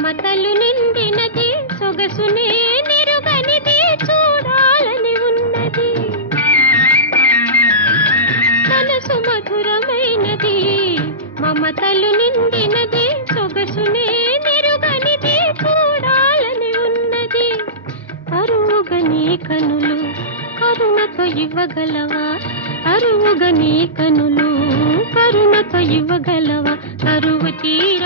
మమతలు నిండినది సొగసునే నిరుగనిది చూడాలని ఉన్నది మనసు మధురమైనది మమతలు నిండినది సొగసునే నిరుగనిది చూడాలని ఉన్నది అరువుగా నీ కనులు కరుణతో ఇవ్వగలవా అరువుగా నీ కనులు కరుణతో ఇవ్వగలవా కరువు తీర